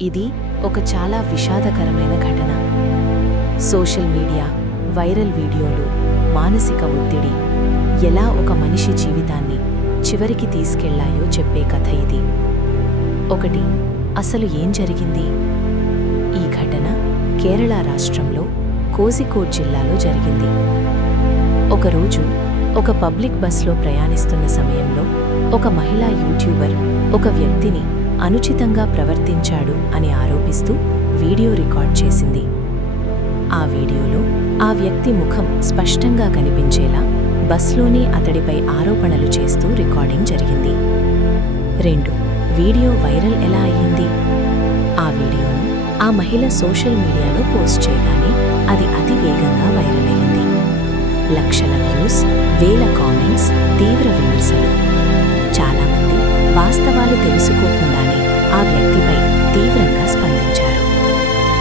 ఇది ఒక చాలా విషాదకరమైన ఘటన. సోషల్ మీడియా, వైరల్ వీడియోలు, మానసిక ఒత్తిడి ఎలా ఒక మనిషి జీవితాన్ని చివరికి తీసుకెళ్లాయో చెప్పే కథ ఇది. 1. అసలు ఏం జరిగింది? ఈ ఘటన కేరళ రాష్ట్రంలో కోజికోడ్ జిల్లాలో జరిగింది. ఒకరోజు ఒక పబ్లిక్ బస్లో ప్రయాణిస్తున్న సమయంలో ఒక మహిళా యూట్యూబర్ ఒక వ్యక్తిని అనుచితంగా ప్రవర్తించాడు అని ఆరోపిస్తూ వీడియో రికార్డ్ చేసింది. ఆ వీడియోలో ఆ వ్యక్తి ముఖం స్పష్టంగా కనిపించేలా బస్లోనే అతడిపై ఆరోపణలు చేస్తూ రికార్డింగ్ జరిగింది. 2. వీడియో వైరల్ ఎలా అయ్యింది? ఆ వీడియోను ఆ మహిళ సోషల్ మీడియాలో పోస్ట్ చేయగానే అది అతి వేగంగా వైరల్ అయ్యింది. లక్షల వ్యూస్, వేల కామెంట్స్, తీవ్ర విమర్శలు. చాలామంది వాస్తవాలు తెలుసుకోకుండానే ఆ వ్యక్తిపై తీవ్రంగా స్పందించారు.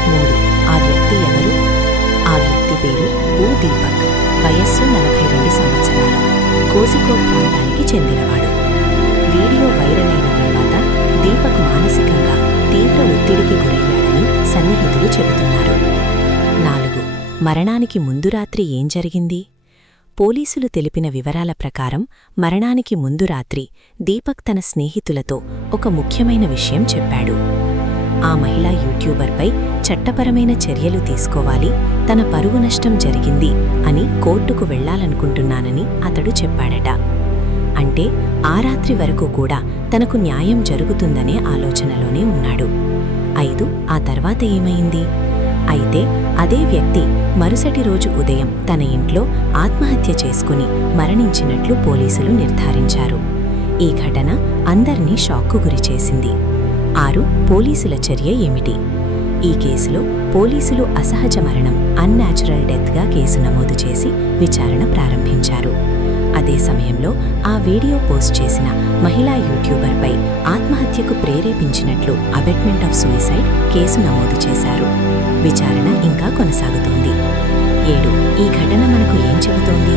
3. ఆ వ్యక్తి ఎవరు? ఆ వ్యక్తి పేరు దీపక్. వయస్సు 42 సంవత్సరాలు. కోజికోడ్ ప్రాంతానికి చెందినవాడు. వీడియో వైరల్ అయిన తర్వాత దీపక్ మానసికంగా తీవ్ర ఒత్తిడికి గురయ్యాడని సన్నిహితులు చెబుతున్నారు. 4. మరణానికి ముందు రాత్రి ఏం జరిగింది? పోలీసులు తెలిపిన వివరాల ప్రకారం మరణానికి ముందు రాత్రి దీపక్ తన స్నేహితులతో ఒక ముఖ్యమైన విషయం చెప్పాడు. ఆ మహిళా యూట్యూబర్పై చట్టపరమైన చర్యలు తీసుకోవాలి, తన పరువు నష్టం జరిగింది అని కోర్టుకు వెళ్లాలనుకుంటున్నానని అతడు చెప్పాడట. అంటే ఆ రాత్రి వరకు కూడా తనకు న్యాయం జరుగుతుందనే ఆలోచనలోనే ఉన్నాడు. 5. ఆ తర్వాత ఏమైంది? అయితే అదే వ్యక్తి మరుసటి రోజు ఉదయం తన ఇంట్లో ఆత్మహత్య చేసుకుని మరణించినట్లు పోలీసులు నిర్ధారించారు. ఈ ఘటన అందర్నీ షాక్కు గురిచేసింది. 6. పోలీసుల చర్య ఏమిటి? ఈ కేసులో పోలీసులు అసహజ మరణం అన్‌న్యాచురల్ డెత్గా కేసు నమోదు చేసి విచారణ ప్రారంభించారు. అదే సమయంలో ఆ వీడియో పోస్ట్ చేసిన మహిళా యూట్యూబర్పై ఆత్మహత్యకు ప్రేరేపించినట్లు అబెట్మెంట్ ఆఫ్ సూయిసైడ్ కేసు నమోదు చేశారు. విచారణ ఇంకా కొనసాగుతోంది. 7. ఈ ఘటన మనకు ఏం చెబుతోంది?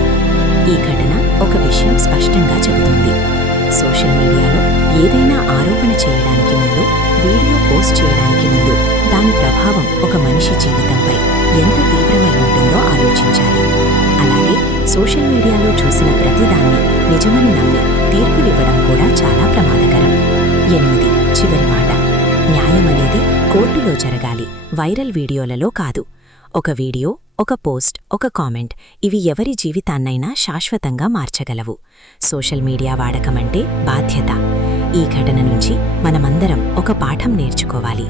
ఈ ఘటన ఒక విషయం స్పష్టంగా చెబుతోంది. సోషల్ మీడియాలో ఏదైనా ఆరోపణ చేయడానికి ముందు, వీడియో పోస్ట్ చేయడానికి ముందు దాని ప్రభావం ఒక మనిషి జీవితంపై ఎంత తీవ్రమై ఉంటుందో ఆలోచించాలి. అలాగే సోషల్ మీడియాలో చూసిన ప్రతిదాన్ని నిజమని నమ్మి తీర్పులివ్వడం కూడా చాలా ప్రమాదకరం. 8. చివరి మాట. న్యాయం అనేది కోర్టులో జరగాలి, వైరల్ వీడియోలలో కాదు. ఒక వీడియో, ఒక పోస్ట్, ఒక కామెంట్ ఇవి ఎవరి జీవితాన్నైనా శాశ్వతంగా మార్చగలవు. సోషల్ మీడియా వాడకమంటే బాధ్యత. ఈ ఘటన నుంచి మనమందరం ఒక పాఠం నేర్చుకోవాలి.